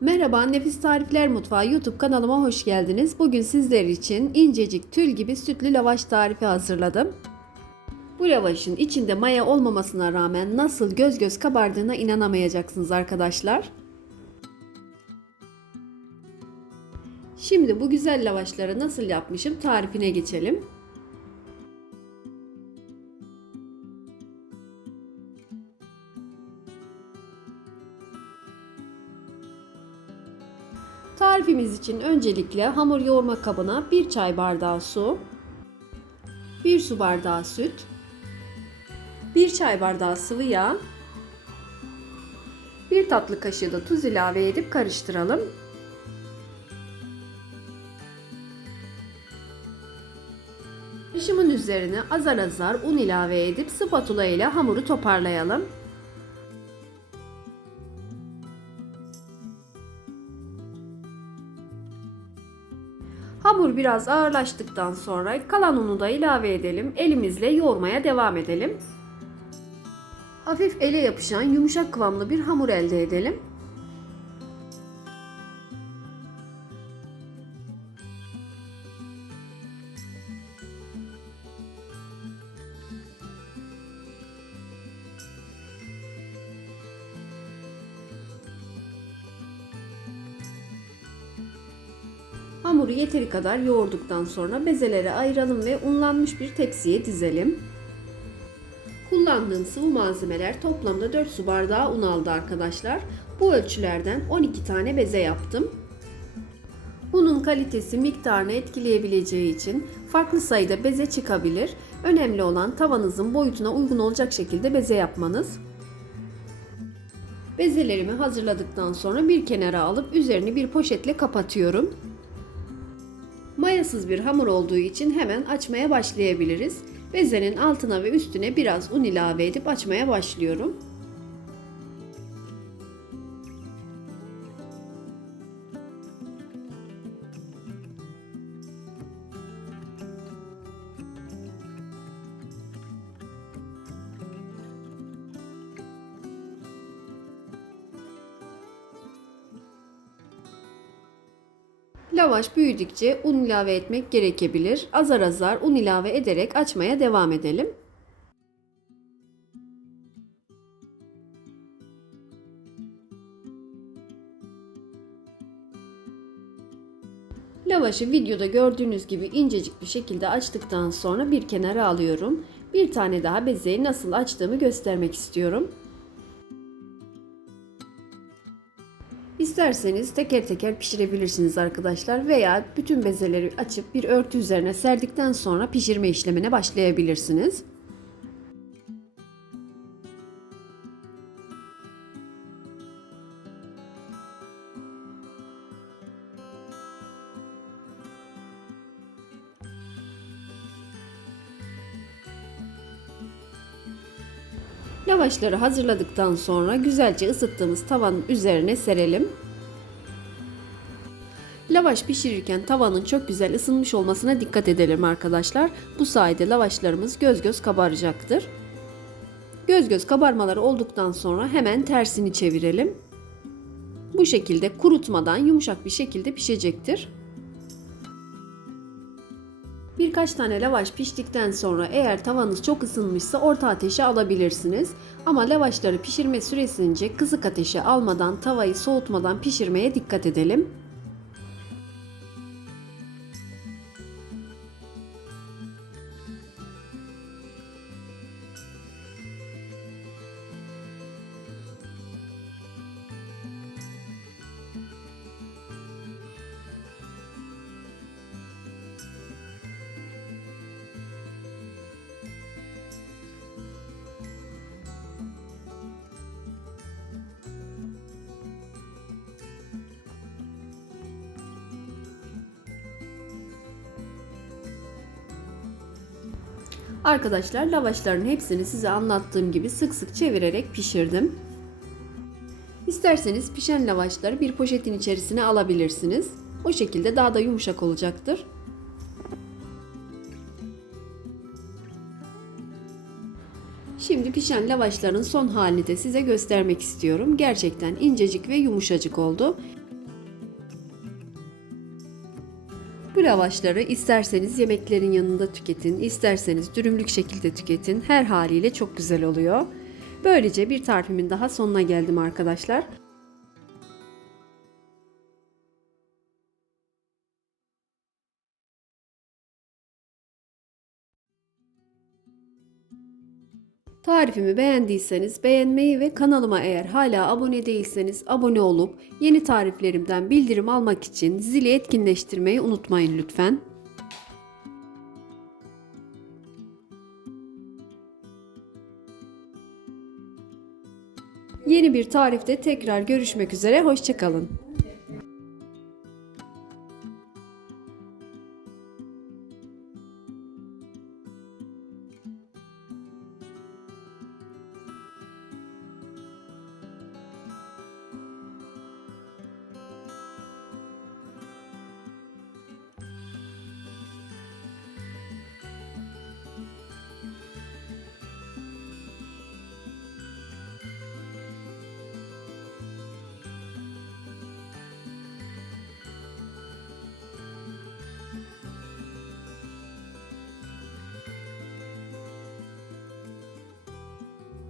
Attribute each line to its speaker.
Speaker 1: Merhaba Nefis Tarifler Mutfağı YouTube kanalıma hoş geldiniz. Bugün sizler için incecik tül gibi sütlü lavaş tarifi hazırladım. Bu lavaşın içinde maya olmamasına rağmen nasıl göz göz kabardığına inanamayacaksınız arkadaşlar. Şimdi bu güzel lavaşları nasıl yapmışım tarifine geçelim. Tarifimiz için öncelikle hamur yoğurma kabına 1 çay bardağı su, 1 su bardağı süt, 1 çay bardağı sıvı yağ, 1 tatlı kaşığı da tuz ilave edip karıştıralım. Karışımın üzerine azar azar un ilave edip spatula ile hamuru toparlayalım. Hamur biraz ağırlaştıktan sonra kalan unu da ilave edelim. Elimizle yoğurmaya devam edelim. Hafif ele yapışan yumuşak kıvamlı bir hamur elde edelim. Hamuru yeteri kadar yoğurduktan sonra bezelere ayıralım ve unlanmış bir tepsiye dizelim. Kullandığım sıvı malzemeler toplamda 4 su bardağı un aldı arkadaşlar. Bu ölçülerden 12 tane beze yaptım. Unun kalitesi miktarını etkileyebileceği için farklı sayıda beze çıkabilir. Önemli olan tavanızın boyutuna uygun olacak şekilde beze yapmanız. Bezelerimi hazırladıktan sonra bir kenara alıp üzerini bir poşetle kapatıyorum. Mayasız bir hamur olduğu için hemen açmaya başlayabiliriz. Bezenin altına ve üstüne biraz un ilave edip açmaya başlıyorum. Lavaş büyüdükçe un ilave etmek gerekebilir. Azar azar un ilave ederek açmaya devam edelim. Lavaşı videoda gördüğünüz gibi incecik bir şekilde açtıktan sonra bir kenara alıyorum. Bir tane daha bezeyi nasıl açtığımı göstermek istiyorum. İsterseniz teker teker pişirebilirsiniz arkadaşlar veya bütün bezeleri açıp bir örtü üzerine serdikten sonra pişirme işlemine başlayabilirsiniz. Lavaşları hazırladıktan sonra güzelce ısıttığımız tavanın üzerine serelim. Lavaş pişirirken tavanın çok güzel ısınmış olmasına dikkat edelim arkadaşlar. Bu sayede lavaşlarımız göz göz kabaracaktır. Göz göz kabarmaları olduktan sonra hemen tersini çevirelim. Bu şekilde kurutmadan yumuşak bir şekilde pişecektir. Birkaç tane lavaş piştikten sonra eğer tavanız çok ısınmışsa orta ateşe alabilirsiniz. Ama lavaşları pişirme süresince kısık ateşe almadan tavayı soğutmadan pişirmeye dikkat edelim. Arkadaşlar lavaşların hepsini size anlattığım gibi sık sık çevirerek pişirdim. İsterseniz pişen lavaşları bir poşetin içerisine alabilirsiniz. O şekilde daha da yumuşak olacaktır. Şimdi pişen lavaşların son halini de size göstermek istiyorum. Gerçekten incecik ve yumuşacık oldu. Bu lavaşları isterseniz yemeklerin yanında tüketin, isterseniz dürümlük şekilde tüketin. Her haliyle çok güzel oluyor. Böylece bir tarifimin daha sonuna geldim arkadaşlar. Tarifimi beğendiyseniz beğenmeyi ve kanalıma eğer hala abone değilseniz abone olup yeni tariflerimden bildirim almak için zili etkinleştirmeyi unutmayın lütfen. Yeni bir tarifte tekrar görüşmek üzere, hoşçakalın.